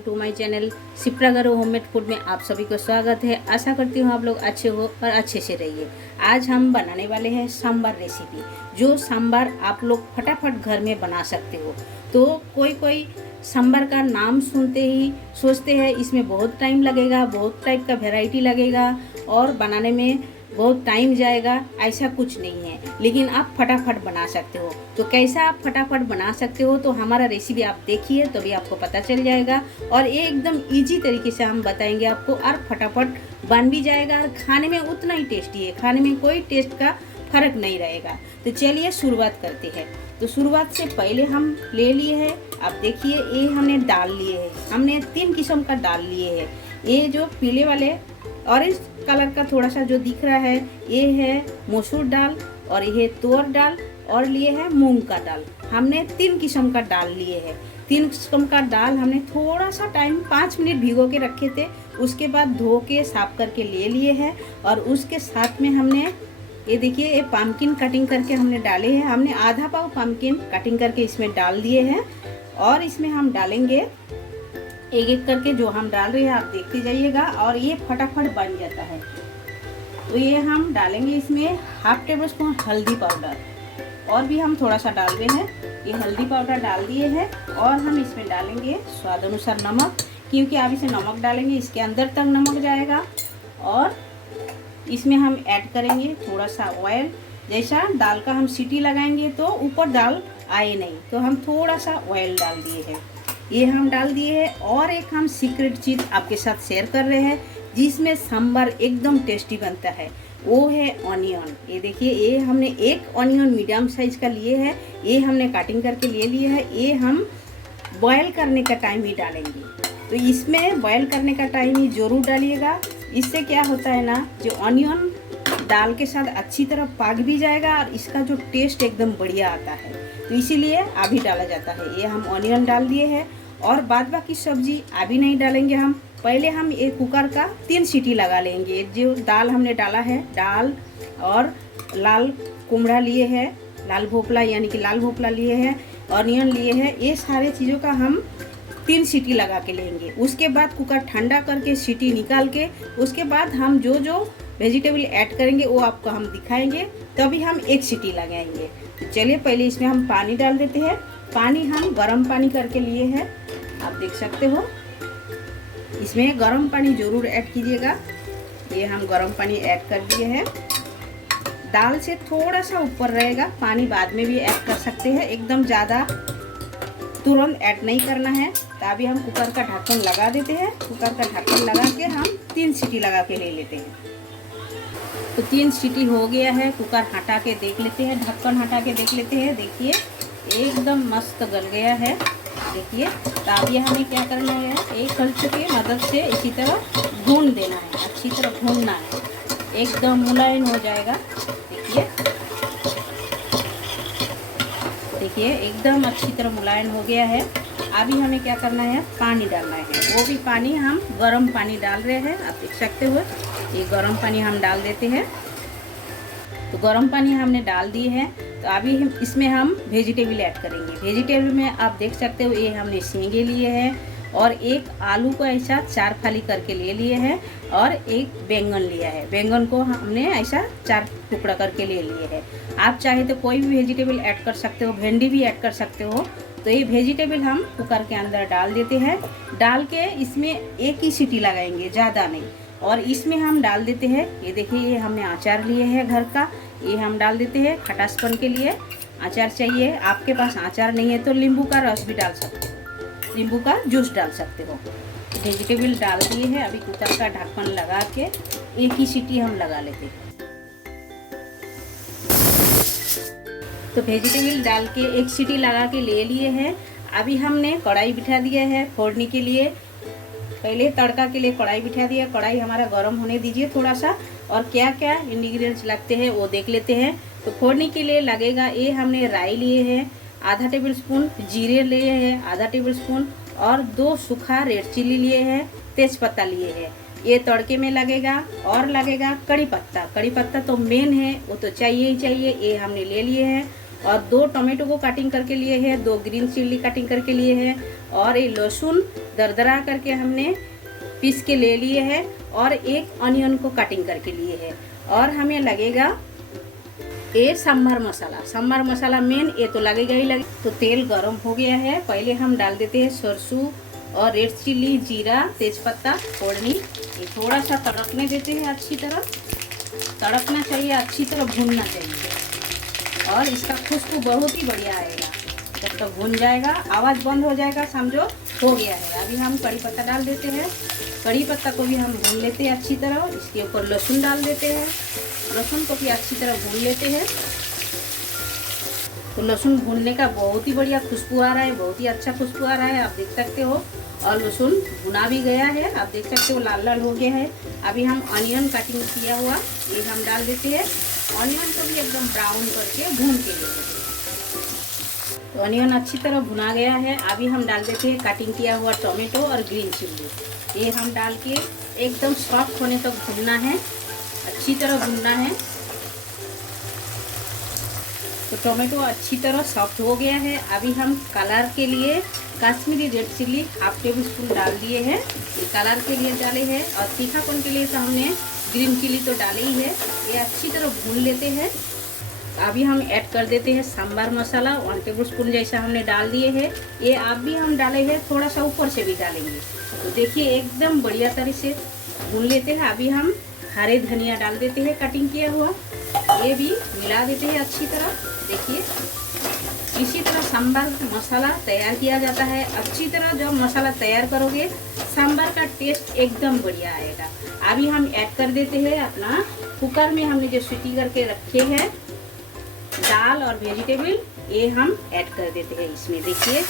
To my channel Shipra गरो homemade food में आप सभी को स्वागत है। आशा करती हूँ आप लोग अच्छे हो और अच्छे से रहिए। आज हम बनाने वाले हैं सांभर रेसिपी, जो सांभर आप लोग फटाफट घर में बना सकते हो। तो कोई सांभर का नाम सुनते ही सोचते हैं इसमें बहुत टाइम लगेगा, बहुत टाइप का वैरायटी लगेगा और बनाने में बहुत टाइम जाएगा। ऐसा कुछ नहीं है, लेकिन आप फटाफट बना सकते हो। तो कैसा आप फटाफट बना सकते हो, तो हमारा रेसिपी आप देखिए तो भी आपको पता चल जाएगा। और ये एकदम इजी तरीके से हम बताएंगे आपको, और फटाफट बन भी जाएगा और खाने में उतना ही टेस्टी है, खाने में कोई टेस्ट का फर्क नहीं रहेगा। तो चलिए शुरुआत करते हैं। तो शुरुआत से पहले हम ले लिए हैं, आप देखिए ये हमने दाल लिए हैं। हमने 3 किस्म का दाल लिए हैं। ये जो पीले वाले ऑरेंज कलर का थोड़ा सा जो दिख रहा है, ये है मसूर दाल, और ये तुअर दाल, और लिए है मूंग का दाल। हमने 3 किस्म का दाल लिए हैं। 3 किस्म का दाल हमने थोड़ा सा टाइम 5 मिनट भिगो के रखे थे, उसके बाद धो के साफ करके ले लिए हैं। और उसके साथ में हमने ये देखिए ये पम्पकिन कटिंग करके हमने डाले हैं। हमने आधा पाव पम्पकिन कटिंग करके इसमें डाल दिए हैं, और इसमें हम डालेंगे एक एक करके जो हम डाल रहे हैं आप देखते जाइएगा, और ये फटाफट बन जाता है। तो ये हम डालेंगे इसमें हाफ टेबल स्पून हल्दी पाउडर, और भी हम थोड़ा सा डाल रहे हैं। ये हल्दी पाउडर डाल दिए हैं, और हम इसमें डालेंगे स्वाद अनुसार नमक, क्योंकि आप इसे नमक डालेंगे इसके अंदर तक नमक जाएगा। और इसमें हम ऐड करेंगे थोड़ा सा ऑयल। जैसा दाल का हम सीटी लगाएंगे तो ऊपर दाल आए नहीं, तो हम थोड़ा सा ऑयल डाल दिए हैं, ये हम डाल दिए हैं। और एक हम सीक्रेट चीज़ आपके साथ शेयर कर रहे हैं, जिसमें सांभर एकदम टेस्टी बनता है, वो है ऑनियन। ये देखिए ये हमने एक ऑनियन मीडियम साइज का लिए है, ये हमने कटिंग करके ले लिए है। ये हम बॉयल करने का टाइम ही डालेंगे, तो इसमें बॉयल करने का टाइम ही ज़रूर डालिएगा। इससे क्या होता है ना, जो ऑनियन दाल के साथ अच्छी तरह पक भी जाएगा, और इसका जो टेस्ट एकदम बढ़िया आता है, तो इसीलिए अभी डाला जाता है। ये हम ऑनियन डाल दिए हैं, और बाद बाकी सब्जी अभी नहीं डालेंगे हम। पहले हम ये कुकर का 3 सीटी लगा लेंगे। जो दाल हमने डाला है, दाल और लाल कुमड़ा लिए हैं, लाल भोपला यानी कि लाल भोपला लिए हैं, ऑनियन लिए हैं, ये सारे चीज़ों का हम 3 सीटी लगा के लेंगे। उसके बाद कुकर ठंडा करके सीटी निकाल के, उसके बाद हम जो जो वेजिटेबल ऐड करेंगे वो आपको हम दिखाएंगे, तभी हम 1 सीटी लगाएंगे। तो चलिए पहले इसमें हम पानी डाल देते हैं। पानी हम गर्म पानी करके लिए हैं, आप देख सकते हो। इसमें गर्म पानी ज़रूर ऐड कीजिएगा। ये हम गर्म पानी ऐड कर दिए हैं। दाल से थोड़ा सा ऊपर रहेगा, पानी बाद में भी ऐड कर सकते हैं, एकदम ज़्यादा तुरंत ऐड नहीं करना है। तो अभी हम कुकर का ढक्कन लगा देते हैं। कुकर का ढक्कन लगा के हम 3 सीटी लगा के ले लेते हैं। तो 3 सीटी हो गया है। कुकर हटा के देख लेते हैं, ढक्कन हटा के देख लेते हैं। देखिए एकदम मस्त गल गया है, देखिए। तो अब ये हमें क्या करना है, एक कलछुल की मदद से इसी तरह भून देना है, अच्छी तरह भूनना है, एकदम मुलायम हो जाएगा। देखिए देखिए एकदम अच्छी तरह मुलायम हो गया है। अभी हमें क्या करना है, पानी डालना है। वो भी पानी हम गर्म पानी डाल रहे हैं, आप देख सकते हो। ये गर्म पानी हम डाल देते हैं। तो गर्म पानी हमने डाल दिए हैं। तो अभी इसमें हम वेजिटेबल ऐड करेंगे। वेजिटेबल में आप देख सकते हो, ये हमने सेंगे लिए हैं, और एक आलू को ऐसा 4 फाली करके ले लिए हैं, और एक बैंगन लिया है। बैंगन को हमने ऐसा 4 टुकड़ा करके ले लिए हैं। आप चाहे तो कोई भी वेजिटेबल ऐड कर सकते हो, भिंडी भी ऐड कर सकते हो। तो ये वेजिटेबल हम कुकर के अंदर डाल देते हैं। डाल के इसमें 1 ही सीटी लगाएंगे, ज़्यादा नहीं। और इसमें हम डाल देते हैं, ये देखिए ये हमने अचार लिए है घर का, ये हम डाल देते हैं। खटासपन के लिए अचार चाहिए, आपके पास अचार नहीं है तो नींबू का रस भी डाल सकते हो, नींबू का जूस डाल सकते हो। वेजिटेबल डाल दिए हैं। अभी कुकर का ढक्कन लगा के 1 ही सीटी हम लगा लेते हैं। तो वेजिटेबल डाल के 1 सीटी लगा के ले लिए हैं। अभी हमने कढ़ाई बिठा दिया है फोड़ने के लिए। पहले तड़का के लिए कढ़ाई बिठा दिया। कढ़ाई हमारा गर्म होने दीजिए थोड़ा सा, और क्या क्या इंग्रेडिएंट्स लगते हैं वो देख लेते हैं। तो फोड़ने के लिए लगेगा, ये हमने राई लिए हैं, आधा टेबल स्पून जीरे लिए हैं, आधा टेबल स्पून, और 2 सूखा रेड चिल्ली लिए हैं, तेज़पत्ता लिए हैं। ये तड़के में लगेगा। और लगेगा कड़ी पत्ता। कड़ी पत्ता तो मेन है, वो तो चाहिए ही चाहिए, ये हमने ले लिए हैं। और 2 टोमेटो को कटिंग करके लिए हैं, 2 ग्रीन चिल्ली कटिंग करके लिए हैं, और ये लहसुन दरदरा करके हमने पीस के ले लिए है और एक अनियन को कटिंग करके लिए है। और हमें लगेगा ये सांभर मसाला। सांभर मसाला मेन ये तो लगेगा ही लगे। तो तेल गरम हो गया है, पहले हम डाल देते हैं सरसों और रेड चिल्ली, जीरा, तेज़पत्ता, फोड़नी। ये थोड़ा सा तड़कने देते हैं, अच्छी तरह तड़कना चाहिए, अच्छी तरह भूनना चाहिए और इसका खुशबू बहुत ही बढ़िया आएगा। जब तक भून जाएगा, आवाज़ बंद हो जाएगा, समझो हो गया है। अभी हम कड़ी पत्ता डाल देते हैं। कड़ी पत्ता को भी हम भून लेते हैं अच्छी तरह। इसके ऊपर लहसुन डाल देते हैं, लहसुन को भी अच्छी तरह भून लेते हैं। तो लहसुन भूनने का बहुत ही बढ़िया खुशबू आ रहा है, बहुत ही अच्छा खुशबू आ रहा है, आप देख सकते हो। और लहसुन भुना भी गया है, आप देख सकते हो लाल लाल हो गया है। अभी हम अनियन कटिंग किया हुआ ये हम डाल देते हैं। अनियन को भी एकदम ब्राउन करके भून के ले लेते हैं। तो अनियन अच्छी तरह भुना गया है। अभी हम डाल देते हैं कटिंग किया हुआ टोमेटो और ग्रीन चिल्ली। ये हम डाल के एकदम सॉफ्ट होने तक भूनना है, अच्छी तरह भूनना है। तो टोमेटो अच्छी तरह सॉफ्ट हो गया है। अभी हम कलर के लिए Kashmiri red chilli half table spoon डाल दिए हैं, ये कलर के लिए डाले हैं। और तीखापन के लिए तो हमने ग्रीन चिल्ली तो डाले ही है। ये अच्छी तरह भून लेते हैं। अभी हम ऐड कर देते हैं सांभर मसाला 1 टेबल स्पून जैसा हमने डाल दिए हैं। ये आप भी हम डाले हैं, थोड़ा सा ऊपर से भी डालेंगे। तो देखिए एकदम बढ़िया तरह से भून लेते हैं। अभी हम हरे धनिया डाल देते हैं कटिंग किया हुआ, ये भी मिला देते हैं अच्छी तरह। देखिए इसी तरह सांभर मसाला तैयार किया जाता है। अच्छी तरह जब मसाला तैयार करोगे सांभर का टेस्ट एकदम बढ़िया आएगा। अभी हम ऐड कर देते हैं अपना कुकर में हमने जो सीटी करके रखे हैं दाल और वेजिटेबल, ये हम ऐड कर देते हैं इसमें। देखिए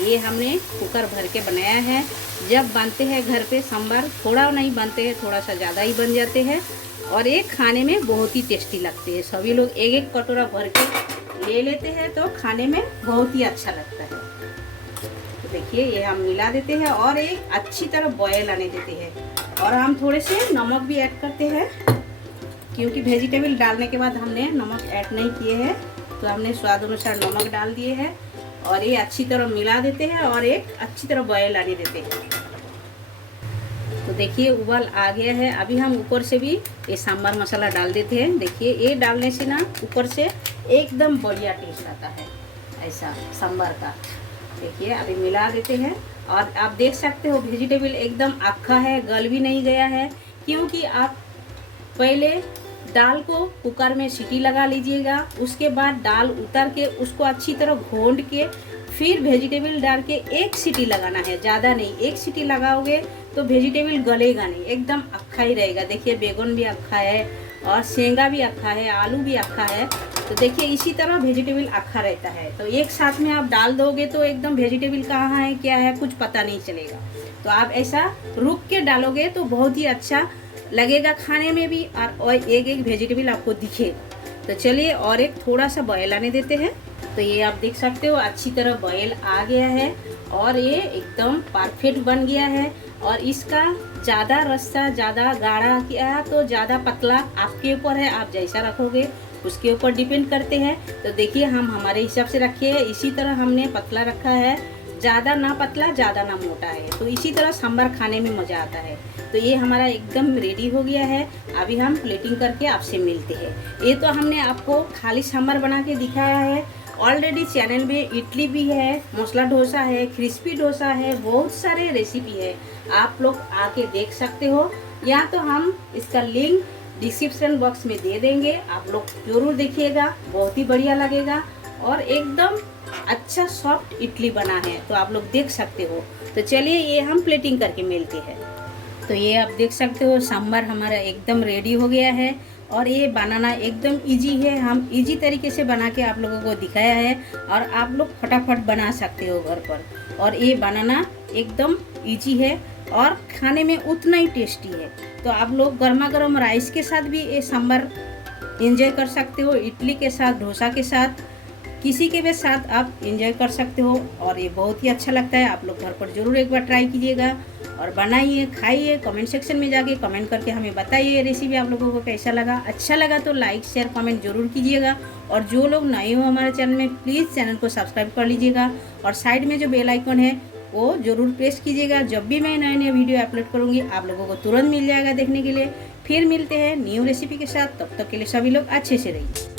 ये हमने कुकर भर के बनाया है। जब बनते हैं घर पे सांभर, थोड़ा नहीं बनते हैं, थोड़ा सा ज़्यादा ही बन जाते हैं और ये खाने में बहुत ही टेस्टी लगते हैं। सभी लोग एक एक कटोरा भर के ले लेते हैं तो खाने में बहुत ही अच्छा लगता है। तो देखिए ये हम मिला देते हैं और एक अच्छी तरह बॉयल आने देते हैं। और हम थोड़े से नमक भी ऐड करते हैं, क्योंकि वेजिटेबल डालने के बाद हमने नमक ऐड नहीं किए हैं, तो हमने स्वाद अनुसार नमक डाल दिए हैं। और ये अच्छी तरह मिला देते हैं और एक अच्छी तरह बॉयल आने देते हैं। तो देखिए उबाल आ गया है। अभी हम ऊपर से भी ये सांभर मसाला डाल देते हैं। देखिए ये डालने से ना ऊपर से एकदम बढ़िया टेस्ट आता है ऐसा सांभर का। देखिए अभी मिला देते हैं और आप देख सकते हो वेजिटेबल एकदम अक्खा है, गल भी नहीं गया है, क्योंकि आप पहले दाल को कुकर में सीटी लगा लीजिएगा, उसके बाद दाल उतार के उसको अच्छी तरह घोंट के फिर वेजिटेबल डाल के एक सीटी लगाना है, ज़्यादा नहीं। एक सीटी लगाओगे तो वेजिटेबल गलेगा नहीं, एकदम अक्खा ही रहेगा। देखिए बैगन भी अक्खा है और शेंगा भी अक्खा है, आलू भी अक्खा है। तो देखिए इसी तरह वेजिटेबल अक्खा रहता है। तो एक साथ में आप डाल दोगे तो एकदम वेजिटेबल कहाँ है क्या है कुछ पता नहीं चलेगा। तो आप ऐसा रुक के डालोगे तो बहुत ही अच्छा लगेगा खाने में भी, और एक एक वेजिटेबल आपको दिखेगा। तो चलिए और एक थोड़ा सा बॉयल आने देते हैं। तो ये आप देख सकते हो अच्छी तरह बॉयल आ गया है और ये एकदम परफेक्ट बन गया है। और इसका ज़्यादा रस्सा, ज़्यादा गाढ़ा किया तो ज़्यादा पतला आपके ऊपर है, आप जैसा रखोगे उसके ऊपर डिपेंड करते हैं। तो देखिए हम हमारे हिसाब से रखे हैं, इसी तरह हमने पतला रखा है, ज़्यादा ना पतला ज़्यादा ना मोटा है। तो इसी तरह सांभर खाने में मज़ा आता है। तो ये हमारा एकदम रेडी हो गया है। अभी हम प्लेटिंग करके आपसे मिलते हैं। ये तो हमने आपको खाली सांभर बना के दिखाया है। ऑलरेडी चैनल में इडली भी है, मसाला डोसा है, क्रिस्पी डोसा है, बहुत सारे रेसिपी है, आप लोग आके देख सकते हो। या तो हम इसका लिंक डिस्क्रिप्शन बॉक्स में दे देंगे, आप लोग जरूर देखिएगा, बहुत ही बढ़िया लगेगा। और एकदम अच्छा सॉफ्ट इडली बना है, तो आप लोग देख सकते हो। तो चलिए ये हम प्लेटिंग करके मिलते हैं। तो ये आप देख सकते हो सांभर हमारा एकदम रेडी हो गया है और ये बनाना एकदम इजी है। हम इजी तरीके से बना के आप लोगों को दिखाया है और आप लोग फटाफट बना सकते हो घर पर। और ये बनाना एकदम इजी है और खाने में उतना ही टेस्टी है। तो आप लोग गर्मा गर्म राइस के साथ भी ये सांभर एंजॉय कर सकते हो, इडली के साथ, डोसा के साथ, किसी के भी साथ आप एंजॉय कर सकते हो। और ये बहुत ही अच्छा लगता है। आप लोग घर पर ज़रूर एक बार ट्राई कीजिएगा और बनाइए, खाइए। कमेंट सेक्शन में जाके कमेंट करके हमें बताइए रेसिपी आप लोगों को कैसा लगा। अच्छा लगा तो लाइक शेयर कमेंट जरूर कीजिएगा। और जो लोग नए हो हमारे चैनल में, प्लीज़ चैनल को सब्सक्राइब कर लीजिएगा और साइड में जो बेल आइकन है वो ज़रूर प्रेस कीजिएगा। जब भी मैं नए नए वीडियो अपलोड करूँगी आप लोगों को तुरंत मिल जाएगा देखने के लिए। फिर मिलते हैं न्यू रेसिपी के साथ, तब तक के लिए सभी लोग अच्छे से रहिए।